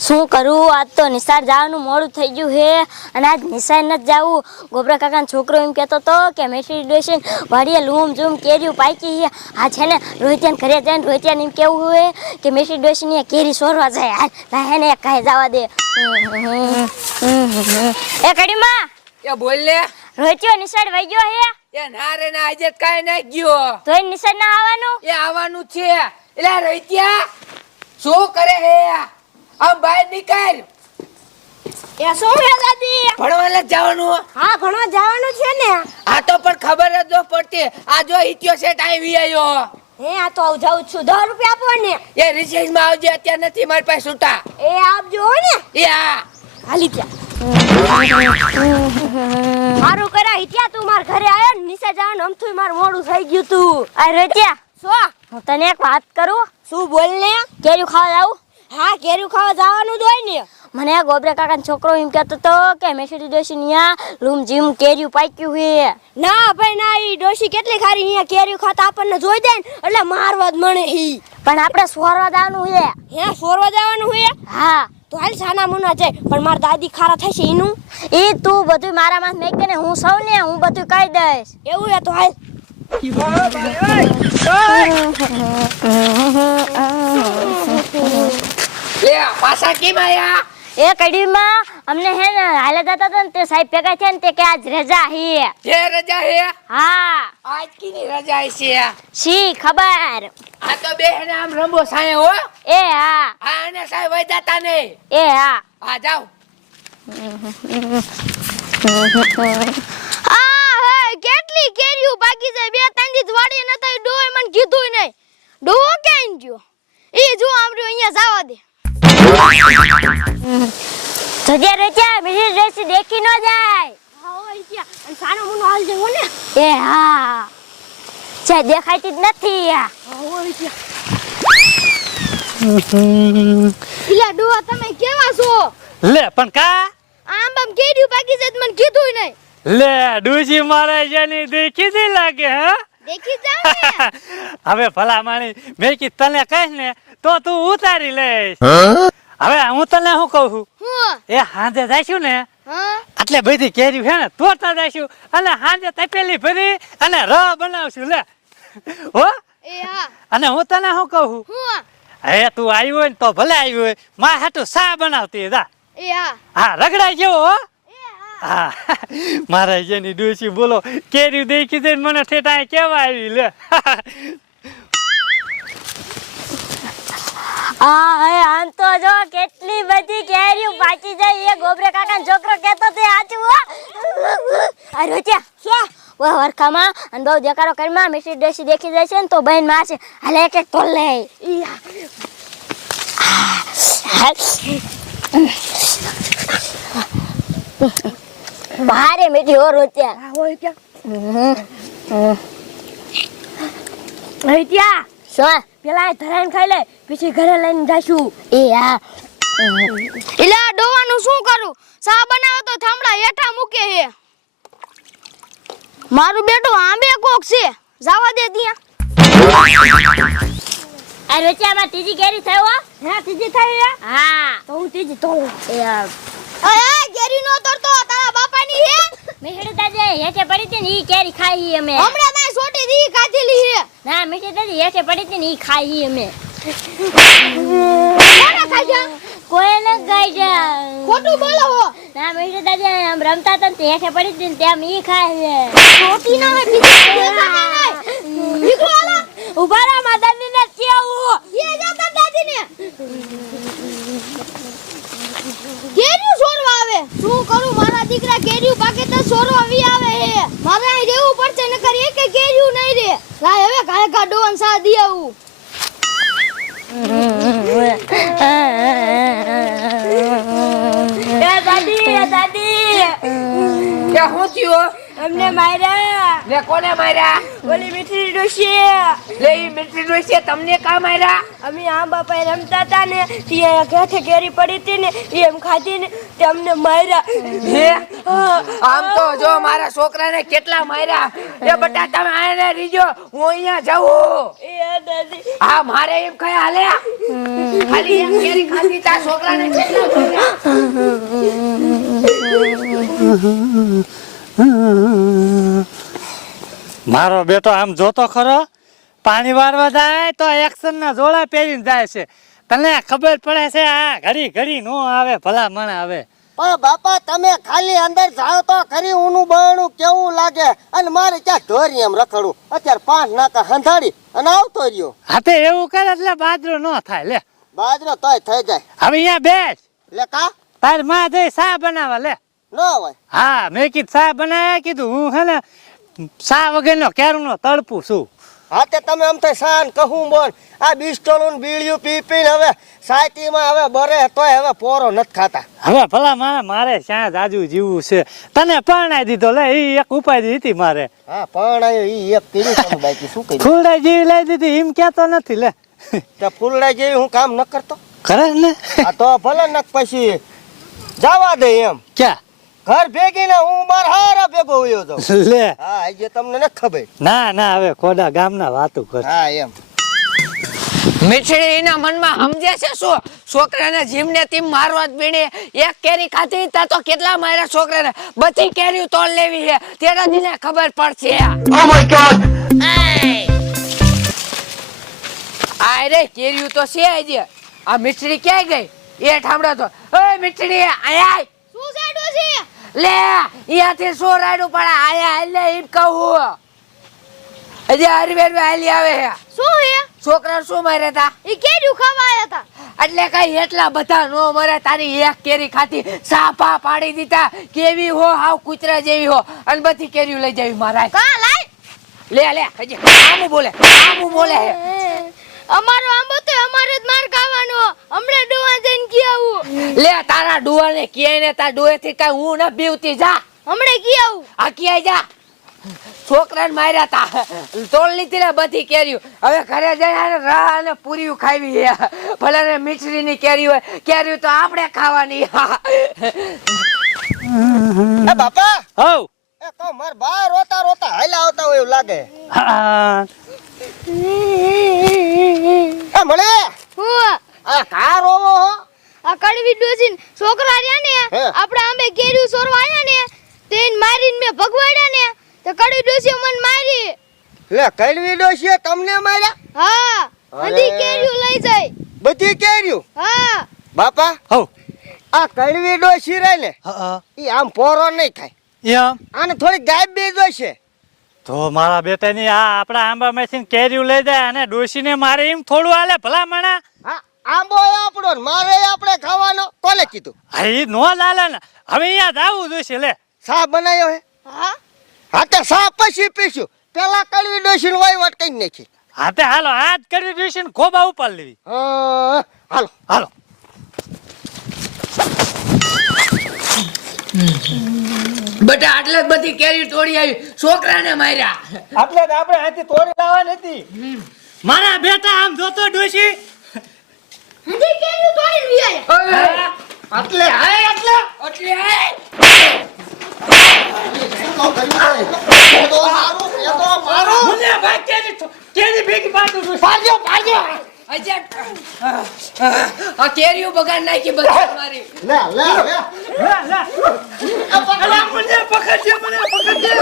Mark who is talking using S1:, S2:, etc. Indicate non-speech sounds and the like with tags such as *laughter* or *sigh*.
S1: શું કરું? આજ તો નિશાળ જવાનું મોડું થઈ ગયું હે. અને આજ નિશાળ નથી જવું. ગોબરા કાકાનો છોકરો એમ કહેતો હતો કે મેસી ડેશન વાડીએ લૂમ ઝૂમ કેર્યું પાકી છે. આ છે ને રોહિત્યાને ઘરે જઈને રોહિત્યાને એમ કેવું હોય કે મેસી એ કેરી સોરવા જાય. હાલ હે ને કાંઈ જવા દે. એ કડીમાં!
S2: એ બોલ લે.
S1: રોહિત્યો નિશાળ વહી ગયો હે?
S2: એ ના રે ના આજે કાઈ ના ગયો.
S1: તો નિશાળ ના આવવાનું?
S2: એ આવવાનું છે. એટલે રૈત્યા શું કરે હે આમ બહાર નીકળ.
S1: એ શું હે દાદી?
S2: ભણવા જ જવાનું
S1: હા. ઘણો જવાનું છે ને.
S2: આ તો પણ ખબર જ ન પડતી. આ જો ઇત્યો સેટ આવી આવ્યો
S1: હે આ તો આવું જાઉં છું. દસ રૂપિયા આપો ને.
S2: એ રિસેસમાં આવજે અત્યારે નથી મારી પાસે છૂટા
S1: એ આપજો ને.
S2: એ આ.
S1: હાલી ત્યાં મારું કરા હિત્યા તું માર ઘરે આવ્યો ને નીચે જવાનું અમથું માર મોડું થઈ ગયું તું. આ રોત્યા શું? હું તને એક વાત કરું? શું બોલ ને? કેરીયું ખાવા જાવું હા કેરીયું ખાવા જવાનું જ હોય ને. મને ગોબરે કાકાનો છોકરો એમ કહેતો તો કે મેસુરી ડોશી ન્યા રૂમ જીમ કેરીયું પાક્યું હે. ના ભાઈ ના ઈ ડોશી કેટલી ખારી અહીંયા કેરીયું ખાતા આપણને જોઈ દે ને એટલે મારવા જ મળે ઈ. પણ આપણે સોરવા જવાનું હે. હે સોરવા જવાનું હે? હા. તો હાલ સાના મુના જાય. પણ મારા દાદી ખારા થશે એનું? એ તું બધું મારા માં મેં કે હું સૌને હું બધું કહી દઈશ. એવું હે તો હાલ.
S2: પાછા કેમ આયા
S1: એ કડીમાં અમને હે ને હાલે જતા હતા ને તે સાહેબ ભેગા છે ને તે કે આજ રજા હે.
S2: જે રજા હે?
S1: હા.
S2: આજ કીની રજા છે
S1: શી ખબર?
S2: આ તો બે ને આમ રંબો સાય હો.
S1: એ હા.
S2: હા ને સાહેબ વઈ જતા ને
S1: એ હા.
S3: હે *laughs* કેટલી ભાગી જાય. બે ત્રણ દી વાડી ન થઈ ડોય મને કીધું નહીં. ડોહો ક્યાં ગયો? એ જો આમરો અહીંયા જાવા દે.
S1: જજે રજા બીજી ડ્રેસ દેખી ન જાય.
S3: હા ઓય ત્યાં. અને સાનો મુનો હાલ જવો ને.
S1: એ હા. છે દેખાતી જ નથી આ
S3: ઇલા ડોહા તમે કેવા છો?
S4: લે પણ કા?
S3: આમ આમ કેડ્યું બાકી છે મને કીધું નહીં.
S4: લે ડૂસી મારે જેની દેખી દી લાગે હા?
S3: દેખી જાવ ને. *laughs*
S4: હવે ભલા માણી મેં કી તને કહીશ ને તો તું ઉતારી લઈશ. હવે હું તને શું કહું છું?
S3: હું?
S4: એ હાંજે જાશું ને
S3: હા?
S4: આટલે બધી કેરી છે ને તોડતા જાશું અને હાંજે તપેલી ભરી અને ર બનાવશું લે. હો? અને હું તને શું કહું છું?
S3: હું
S4: હે? તું આવ્યું હોય ને તો ભલે આવ્યું હોયમાં હાટું સા બનાવતી જા.
S3: હા.
S4: હા રગડાઈ જેવો હો.
S3: હા.
S4: મારા જેની ડોસી બોલો, કેરી દેખી દઈને મને ઠેઠા કેવા આવી લે?
S1: આ હે આમ તો જો કેટલી બધી કેરીઓ પાકી જાય, એ ગોબરે કાકાનો છોકરો કહેતો તે આચું હો. અરે શું ઓ વરખામાં, અને બહુ દેખાડો કરીમાં મિસ્ટી ડેસી દેખી જાય છે ને તો બહેનમાં છે હાલે એક એક લે હો. રોત્યા.
S3: હા ઓર ત્યાં
S1: રોત્યા શું?
S3: પેલા ધરાઈને ખાઈ લે પછી ઘરે લઈને જાશું.
S1: એ હા.
S3: ઇલા ડોવાનું શું કરું? સા બનાવો તો થાંભલા હેઠા મૂકે હે. મારું બેટું આંબે કોક છે. જાવા દે ત્યાં.
S1: આ રોત્યામાં ત્રીજી કેરી થયો હા.
S3: હે ત્રીજી થઈ હા? તો હું ત્રીજી તો
S1: એ હા.
S3: કેરી નો તરતો હે
S1: મીઠી દાદી હેઠે પડી હતી ને ઈ કેરી ખાઈ અમે.
S3: હમણાં મેં છોટી દી કાઢેલી હે
S1: ના મીઠી દાદી હેઠે પડી હતી ને ઈ ખાઈ અમે.
S3: કોને ખાધ્યા
S1: કોઈને ગાઈડા
S3: ખોટું બોલો હો.
S1: ના મીઠી દાદી આમ રમતા હતા ને હેઠે પડી હતી ને તેમ ઈ ખાય
S3: છોટી ના હોય બીજી કોઈ ખાને નહીં. નીકળો આલા
S1: ઊભા રહો માં દાદી ને કેવું
S3: એ જાતા દાદી ને કેરીયું સોરવા આવે શું કરું મારા દીકરા કેરીયું પાકે તો સોરવા વી આવે હે મારે અહીં રહેવું પડશે નકર એક કેરીયું નહીં રે લાય હવે કાય કા ડોન સા દી આવું
S1: એ દાદી દાદી.
S2: હું થયો
S1: અમને માર્યા.
S2: લે કોને માર્યા?
S1: ઓલી મીઠી ડોશી.
S2: લે ઈ મીઠી ડોશી તમને કા માર્યા?
S1: અમે આમ બાપા રમતા હતા ને ત્યાં ઘાથે કેરી પડી હતી ને ઈ એમ ખાધી ને તે અમને માર્યા.
S2: હે? આમ તો જો મારા છોકરાને કેટલા માર્યા. એ બટા તમે આને રીજો હું અહીંયા જાઉં.
S1: એ દાદી.
S2: હા મારે એમ કઈ હાલે? ખાલી એમ કેરી ખાધી તા છોકરાને કેટલા માર્યા?
S4: મારો બેટો આમ જોતો ખરો પાણી વારવા જાય તો એક્શન ના જોડા પહેરીને જાય છે. તને ખબર પડે છે આ ઘડી ઘડી નો આવે ભલા મણ આવે.
S5: પણ બાપા તમે ખાલી અંદર જાઓ તો ખરી ઊનું બરણું કેવું લાગે? અને મારે ક્યાં ઢોરી એમ રખડું અત્યારે પાંચ નાકા હંધાડી અને આવતો રહ્યો.
S4: હા તે એવું કરે એટલે બાજરો ન થાય લે.
S5: બાજરો તોય થઈ જાય.
S4: હવે અહીંયા બેસ
S5: લે કા?
S4: તારમાં જઈ સા બનાવવા લે.
S5: ન હોય.
S4: હા મેં કીધું સા બનાવ્યા કીધું હું હે ને. ચા વગરનો કેરુંનો તડપું છું
S5: હા તે તમે આમ થાય સાન કહું બોલ. આ બિસ્ટોલું બીળ્યું બીડિયું પી પીને હવે સાયતીમાં હવે બરે તોય હવે પોરો નથી ખાતા.
S4: હવે ભલા મારે મારે ત્યાં જાજુ જીવવું છે? તને પરણાઈ દીધો લે એ એક ઉપાય દીધી મારે.
S5: હા પણ એ એક કીધું બાકી શું કર્યું
S4: ફૂલડાઈ જેવી લઈ દીધી એમ કેતો નથી લે.
S5: તે ફૂલડા જેવી હું કામ ન કરતો?
S4: ખરે ને?
S5: આ તો ભલે નક પછી જવા દે એમ.
S4: ક્યાં?
S5: ઘર ભેગી ને હું બાર હારા ભેગો હોયો તો
S4: લે.
S5: હા આજે તમને ન ખબર.
S4: ના ના હવે ખોડા ગામના વાતો કર.
S5: હા એમ.
S2: મીઠડી એના મનમાં સમજે છે શું? છોકરાને જીમને તીમ મારવા જ બીણે એક કેરી ખાધી તા તો કેટલા માર્યા છોકરાને? બધી કેરી તોડ લેવી છે. તેના દીને ખબર પડશે. આ રે કેરીઓ તો છે આજે. આ મીઠડી ક્યાંય ગઈ? એ ઠામડા તો. ઓય મીઠડી આય આય! લે અહીંયાથી શું રાડું પણ આયા એટલે એમ કહું હજી હરવેર હાલી આવે છે
S3: શું હે?
S2: છોકરા શું માર્યા તા?
S3: એ કેર્યું ખાવા આયા તા.
S2: એટલે કઈ એટલા બધા નો મરે તારી એક કેરી ખાતી સાપા પાડી દીધા કેવી હો હાવ કૂતરા જેવી હો. અને બધી કેરીઓ લઈ જાવી મારા
S3: કા લાય.
S2: લે લે હજી આમું બોલે આમું બોલે
S3: અમારે જ માર ખાવાનો હમણે ડોવા જઈને કી આવું
S2: લે તારા ડુઆ ને ક્યાંય ને તાર ડુએ થી કઈ હું ના બીવતી જા.
S3: હમણે કી આવું?
S2: આ ક્યાંય જા. છોકરાને માર્યા તા. તોડ લીધી ને બધી કેરીઓ. હવે ઘરે જઈને રા અને પૂરીઓ ખાવી છે. ભલે ને મીઠડીની કેરી હોય. કેરીઓ તો આપણે ખાવાની.
S5: એ બાપા!
S4: હવ.
S5: એ તો માર બા રોતા રોતા હાલ્યા આવતા હોય એવું લાગે.
S4: હા,
S5: એ મળે?
S3: હું?
S5: આ કા રોવો હો.
S3: આ કડવી ડોસીન છોકરા રહ્યા ને
S5: હે.
S3: આંબે કેર્યું સોરવા આયા ને તેન મારીને મે ભગવાડ્યા ને તો કડી ડોસી મને મારી.
S5: લે કડવી ડોસી તમને માર્યા?
S3: હા બધી કેર્યું લઈ જાય.
S5: બધી કેર્યું
S3: હા.
S5: બાપા
S4: હો
S5: આ કડવી ડોસી રહે ને
S4: હા,
S5: ઈ આમ પોરો નહીં થાય
S4: એમ
S5: આને થોડી ગાયબ બે જોઈશે
S4: તો મારા બેટાની આ આપણા આંબા માંથી કેરીઓ લઈ જાય અને ડોસીને મારે એમ થોડું હાલે ભલા મણા?
S5: આંબો આપણો ને મારે આપણે ખાવાનો. કોને કીધું?
S4: હા એ નો લાલે ને. હવે અહીંયા જાવું જોઈશે લે.
S5: સા બનાવ્યો હે?
S3: હા?
S5: હા તે સા પછી પીશું. પેલા કડવી ડોશી ને વહીવટ કઈ નાખી.
S4: હા તે હાલો આજ કડવી જોઈશે ને ખોબા ઉપર લેવી.
S5: હાલો.
S4: હાલો.
S2: બટા આટલે જ બધી કેરી તોડી આવી. છોકરાને માર્યા.
S5: આટલે જ આપણે અહીંથી તોડી લાવવાની હતી.
S4: મારા બેટા આમ જોતો ડોશી
S3: હજી કેર્યું તોડીને વિયાયા
S5: એટલે હાય એટલે
S2: એટલે આ કેરીઓ બગાડ નાખી બધી મારી
S5: લે લે લે.
S4: લે, લે. મને પકડજે મને પકડજે.